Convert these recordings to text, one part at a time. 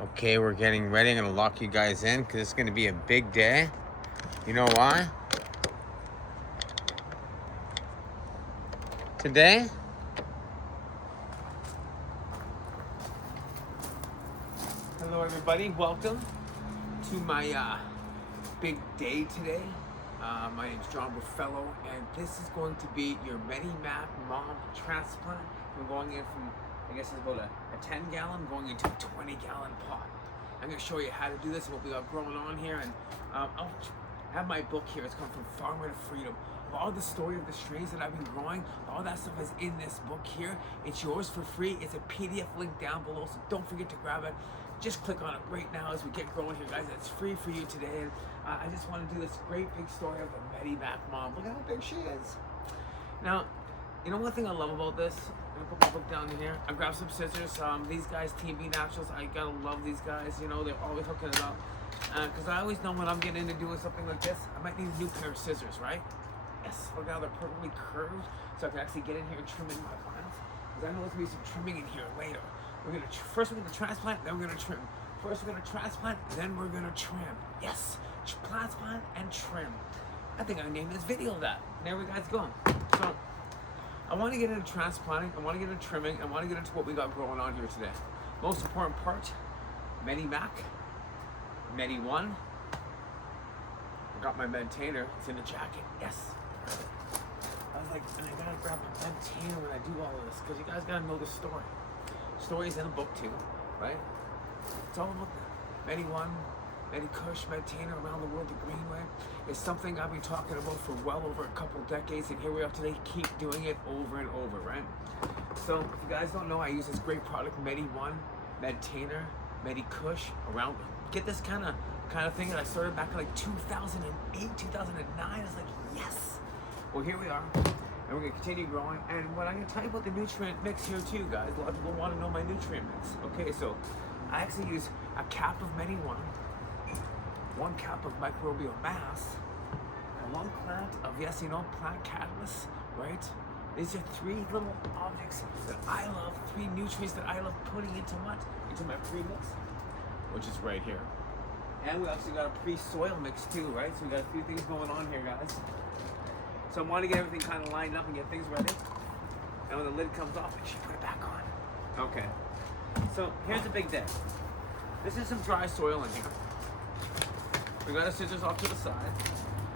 Okay, we're getting ready. I'm gonna lock you guys in because it's gonna be a big day. You know why? Today, hello everybody, welcome to my big day today. My name's John Berfelo, and this is going to be your MediMac mom transplant. We're going in from, I guess it's about a 10 gallon going into a 20 gallon pot. I'm going to show you how to do this and what we got going on here, and I'll have my book here. It's called From Pharma to Freedom. All the story of the strains that I've been growing, all that stuff is in this book here. It's yours for free. It's a PDF link down below, so don't forget to grab it. Just click on it right now as we get going here, guys. It's free for you today. And I just want to do this great big story of the MediMac mom. Look at how big she is. Now, you know one thing I love about this? I'm gonna put my book down in here. I grabbed some scissors. These guys, TB Naturals, I gotta love these guys. You know, they're always hooking it up. Because I always know when I'm getting into doing something like this, I might need a new pair of scissors, right? Yes, look how they're perfectly curved, so I can actually get in here and trim in my plants. Because I know there's gonna be some trimming in here later. First we're gonna transplant, then we're gonna trim. First we're gonna transplant, then we're gonna trim. Yes, transplant and trim. I think I named this video that. There we guys go. So I want to get into transplanting, I want to get into trimming, I want to get into what we got going on here today. Most important part, MediMac, Medi-One. I got my MedTainer, it's in the jacket, yes. I was like, and I gotta grab my MedTainer when I do all of this, because you guys gotta know the story. Story's in a book too, right? It's all about the Medi-One, MediKush, MedTainer around the world, the green way. It's something I've been talking about for well over a couple decades, and here we are today, keep doing it over and over, right? So, if you guys don't know, I use this great product, Medi-One, MedTainer, MediKush, around, get this kind of thing that I started back in like 2008, 2009. It's like, yes! Well, here we are, and we're gonna continue growing. And what I'm gonna tell you about the nutrient mix here too, guys. A lot of people want to know my nutrient mix. Okay, so I actually use a cap of Medi-One, 1 cap of Microbial Mass, and 1 plant of, yes, you know, plant catalysts, right? These are 3 little objects that I love, 3 nutrients that I love putting into what? Into my pre-mix, which is right here. And we also got a pre-soil mix too, right? So we got a few things going on here, guys. So I want to get everything kind of lined up and get things ready. And when the lid comes off, I should put it back on. Okay. So here's the big day. This is some dry soil in here. We got our scissors off to the side.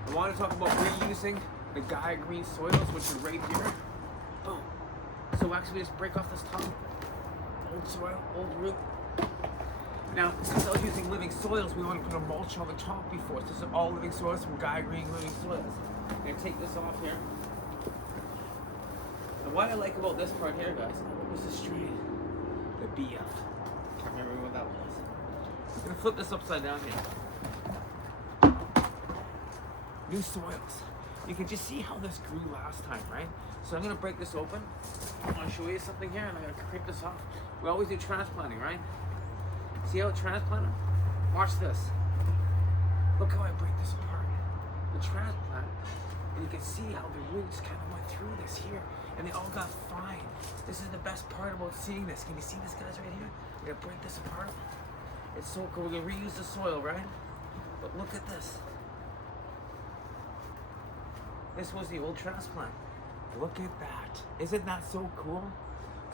I want to talk about reusing the Gaia green soils, which are right here. Boom. So actually just break off this top. Old soil, old root. Now, since I was using living soils, we want to put a mulch on the top before. So this is all living soils from Gaia Green Living Soils. I'm going to take this off here. And what I like about this part here, guys, what was the strain? The BF. Can't remember what that was. I'm going to flip this upside down here. New soils. You can just see how this grew last time, right? So I'm going to break this open. I want to show you something here, and I'm going to creep this off. We always do transplanting, right? See how it transplanted? Watch this. Look how I break this apart. The transplant, and you can see how the roots kind of went through this here, and they all got fine. This is the best part about seeing this. Can you see this, guys, right here? We're gonna break this apart. It's so cool. We're gonna reuse the soil, right? But look at this. This was the old transplant. Look at that. Isn't that so cool?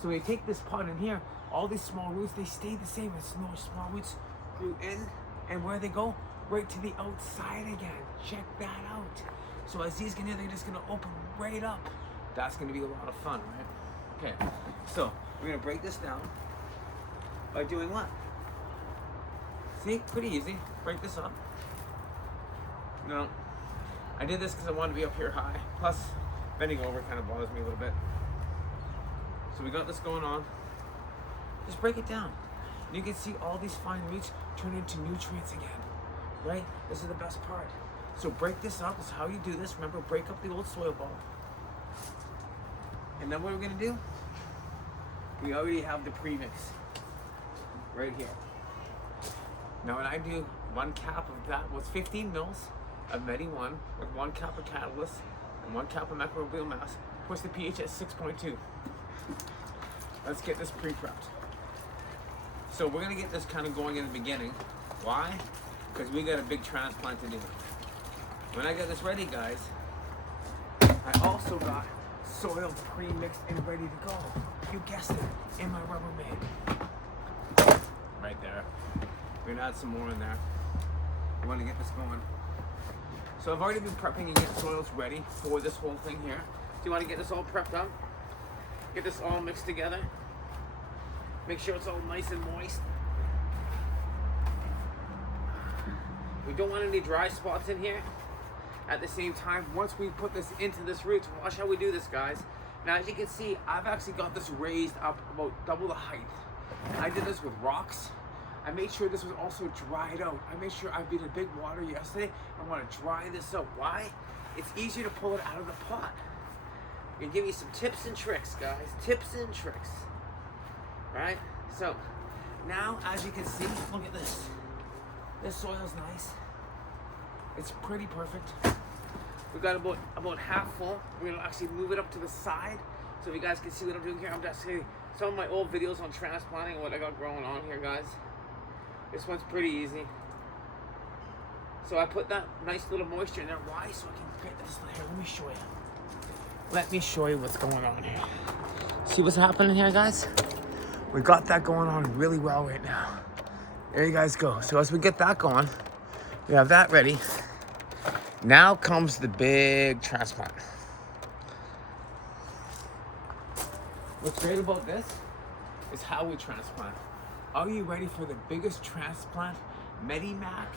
So when you take this pot in here, all these small roots, they stay the same. As small roots grew in, and where they go? Right to the outside again. Check that out. So as these get in, they're just gonna open right up. That's gonna be a lot of fun, right? Okay, so we're gonna break this down by doing what? See, pretty easy. Break this up. No, I did this because I wanted to be up here high. Plus, bending over kind of bothers me a little bit. So we got this going on. Just break it down. And you can see all these fine roots turn into nutrients again, right? This is the best part. So break this up. This is how you do this. Remember, break up the old soil ball. And then what we're gonna do? We already have the premix right here. Now when I do 1 cap of that, was 15 mils of Medi-One with 1 cap of catalyst and 1 cap of Microbial Mass, puts the pH at 6.2. Let's get this pre-prepped. So we're gonna get this kind of going in the beginning. Why? Because we got a big transplant to do. When I get this ready, guys, I also got soil pre-mixed and ready to go. You guessed it, in my Rubbermaid. Right there. We're gonna add some more in there. We wanna get this going. So I've already been prepping and getting soils ready for this whole thing here. So you wanna get this all prepped up? Get this all mixed together. Make sure it's all nice and moist. We don't want any dry spots in here. At the same time, once we put this into this root, watch how we do this, guys. Now, as you can see, I've actually got this raised up about double the height. I did this with rocks. I made sure this was also dried out. I made sure I did a big water yesterday. I want to dry this out. Why? It's easier to pull it out of the pot. I'm gonna give you some tips and tricks, guys. Tips and tricks. Right? So, now, as you can see, look at this. This soil's nice. It's pretty perfect. We've got about half full. We're gonna actually move it up to the side so you guys can see what I'm doing here. I'm just saying some of my old videos on transplanting and what I got growing on here, guys. This one's pretty easy. So I put that nice little moisture in there. Why? So I can get this here. Let me show you. Let me show you what's going on here. See what's happening here, guys? We got that going on really well right now. There you guys go. So as we get that going, we have that ready. Now comes the big transplant. What's great about this is how we transplant. Are you ready for the biggest transplant, MediMac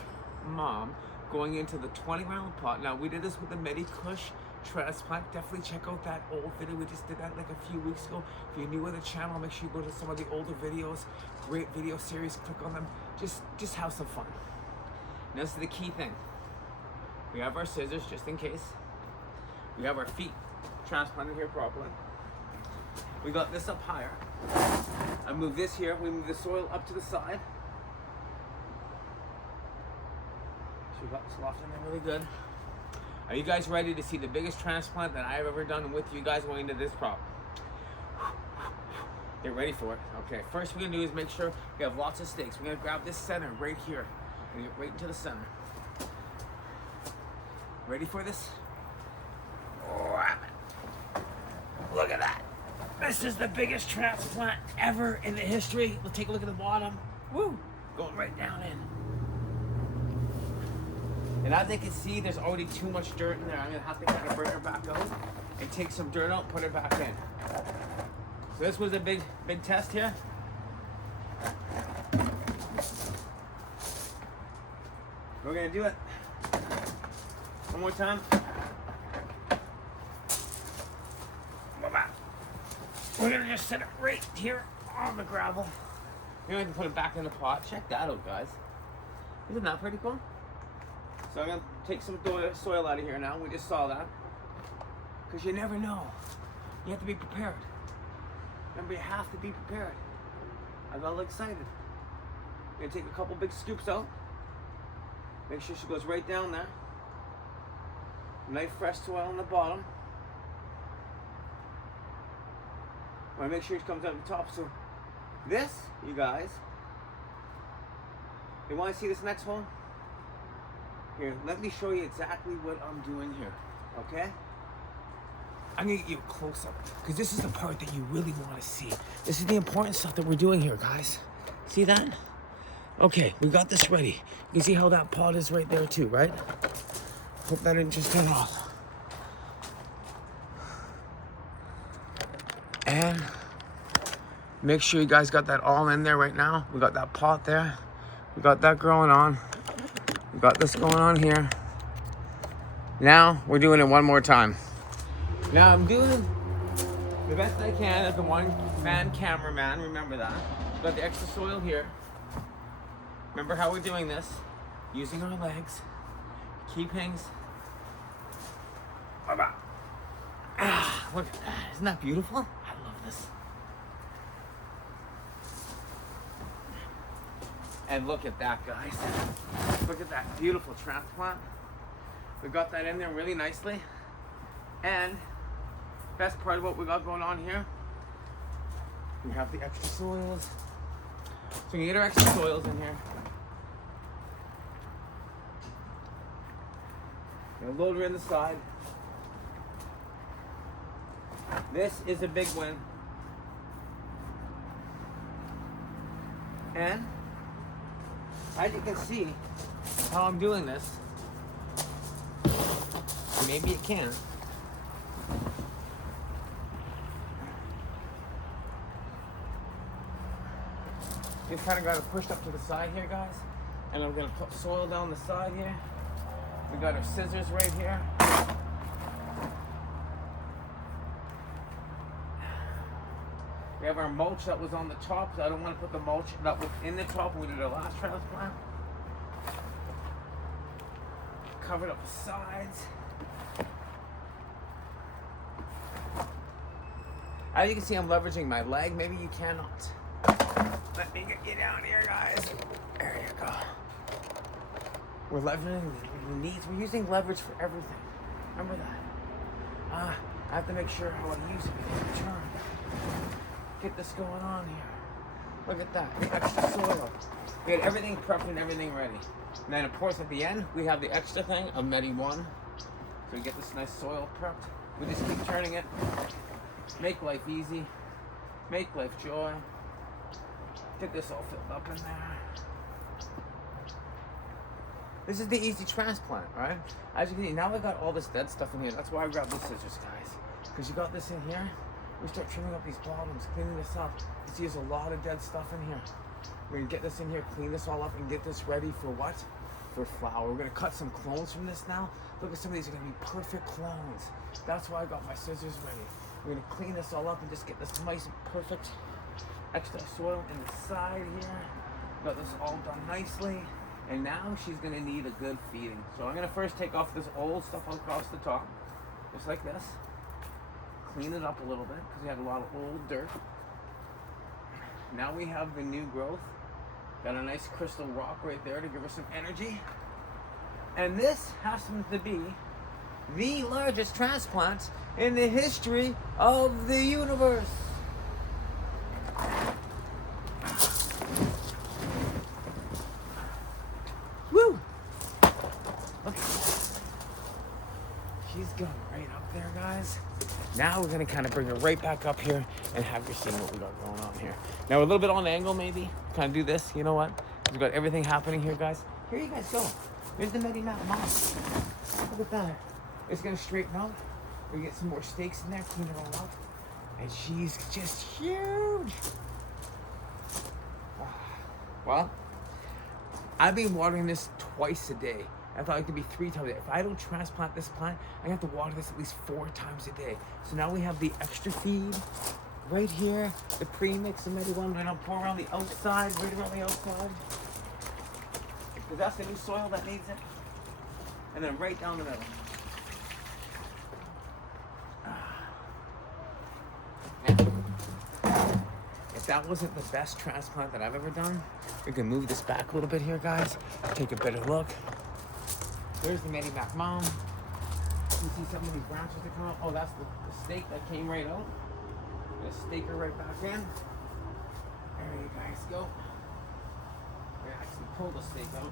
mom, going into the 20-round pot? Now, we did this with the MediKush transplant. Definitely check out that old video. We just did that like a few weeks ago. If you're new to the channel, make sure you go to some of the older videos. Great video series. Click on them. Just have some fun. Now, this is the key thing. We have our scissors just in case. We have our feet transplanted here properly. We got this up higher. I move this here. We move the soil up to the side. So we got this loft in there really good. Are you guys ready to see the biggest transplant that I've ever done with you guys going into this prop? Get ready for it. Okay, first we're gonna do is make sure we have lots of stakes. We're gonna grab this center right here. We're gonna get right into the center. Ready for this? Look at that. This is the biggest transplant ever in the history. We'll take a look at the bottom. Woo! Going right down in. And as you can see, there's already too much dirt in there. I'm gonna have to kind of bring her back out and take some dirt out, put it back in. So this was a big test here. We're gonna do it one more time. We're gonna just set it right here on the gravel. We're gonna put it back in the pot. Check that out, guys. Isn't that pretty cool? So I'm gonna take some soil out of here now. We just saw that. Because you never know. You have to be prepared. Remember, you have to be prepared. I got a little excited. I'm gonna take a couple big scoops out. Make sure she goes right down there. Nice fresh soil on the bottom. I want to make sure it comes out the top. So this, you guys, you want to see this next one? Here, let me show you exactly what I'm doing here, okay? I'm going to get you a close-up, because this is the part that you really want to see. This is the important stuff that we're doing here, guys. See that? Okay, we got this ready. You can see how that pot is right there too, right? Hope that didn't just turn off. And make sure you guys got that all in there right now. We got that pot there. We got that growing on. We got this going on here. Now we're doing it one more time. Now I'm doing the best I can as a one-man cameraman. Remember that. Got the extra soil here. Remember how we're doing this? Using our legs. Key pings. Look at that. Isn't that beautiful? I love this. And look at that, guys. Look at that beautiful transplant. We got that in there really nicely. And best part of what we got going on here, we have the extra soils. So we can get our extra soils in here. Gonna load her in the side. This is a big win. And as you can see how I'm doing this, maybe it can. Just kind of got it pushed up to the side here, guys. And I'm gonna put soil down the side here. We got our scissors right here. We have our mulch that was on the top, so I don't want to put the mulch that was in the top when we did our last transplant. Covered up the sides. As you can see, I'm leveraging my leg. Maybe you cannot. Let me get you down here, guys. There you go. We're leveraging the knees. We're using leverage for everything. Remember that. I have to make sure how I use it before I turn. Get this going on here. Look at that, the extra soil. We had everything prepped and everything ready. And then of course at the end, we have the extra thing of Medi-One. So we get this nice soil prepped. We just keep turning it. Make life easy. Make life joy. Get this all filled up in there. This is the easy transplant, right? As you can see, now I got all this dead stuff in here. That's why I grabbed the scissors, guys. Because you got this in here. We start trimming up these bottoms, cleaning this up. You see there's a lot of dead stuff in here. We're gonna get this in here, clean this all up, and get this ready for what? For flower. We're gonna cut some clones from this now. Look at some of these are gonna be perfect clones. That's why I got my scissors ready. We're gonna clean this all up and just get this nice, perfect extra soil in the side here. Got this all done nicely. And now she's gonna need a good feeding. So I'm gonna first take off this old stuff across the top, just like this. Clean it up a little bit because we had a lot of old dirt. Now we have the new growth. Got a nice crystal rock right there to give her some energy. And this happens to be the largest transplant in the history of the universe. Woo! Look at that. She's going right up there, guys. Now we're gonna kind of bring her right back up here and have her see what we got going on here. Now we're a little bit on angle maybe. Kind of do this, you know what? We've got everything happening here, guys. Here you guys go. Here's the MediMac Mom. Look at that. It's gonna straighten out. We get some more stakes in there, clean it all up. And she's just huge. Well, I've been watering this twice a day. I thought it could be 3 times a day. If I don't transplant this plant, I have to water this at least 4 times a day. So now we have the extra feed right here, the premix of Medi-One. Then I'll pour around the outside, right around the outside. Because that's the new soil that needs it. And then right down the middle. If that wasn't the best transplant that I've ever done, we can move this back a little bit here, guys. Take a better look. There's the MediMac Mom. You see some of these branches that come out. Oh, that's the stake that came right out. Gonna stake her right back in. There you guys go. We actually pull the stake out.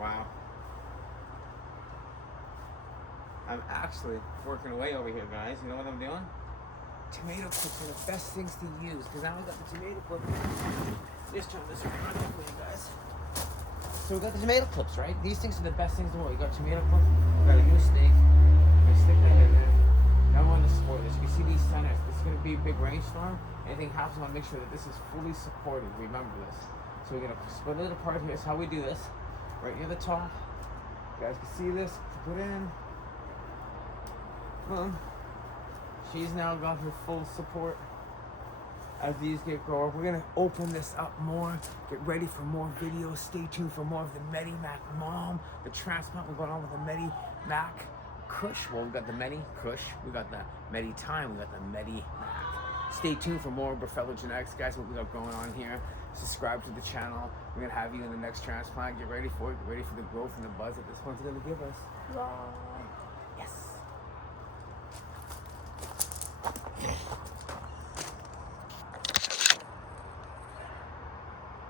Wow. I'm actually working away over here, guys. You know what I'm doing? Tomato clips are the best things to use because now I got the tomato clip. Just turn this around for you guys. So we got the tomato clips, right? These things are the best things in the world. You got tomato clips, we got a new steak. I'm gonna stick that in there. Now I'm gonna support this. You see these centers. This is gonna be a big rainstorm. Anything happens, I want to make sure that this is fully supported. Remember this. So we're gonna split it apart. Here's how we do this. Right near the top. You guys can see this. Put in. Boom. She's now got her full support as these get growing. We're gonna open this up more. Get ready for more videos. Stay tuned for more of the MediMac Mom, the transplant. We're going on with the MediMac Kush. Well, we got the MediKush. We got the MediTime. We got the MediMac. Stay tuned for more Berfelo Genetics, guys. What we got going on here. subscribe to the channel. We're gonna have you in the next transplant. Get ready for it. Get ready for the growth and the buzz that this one's gonna give us. Yeah. Yes.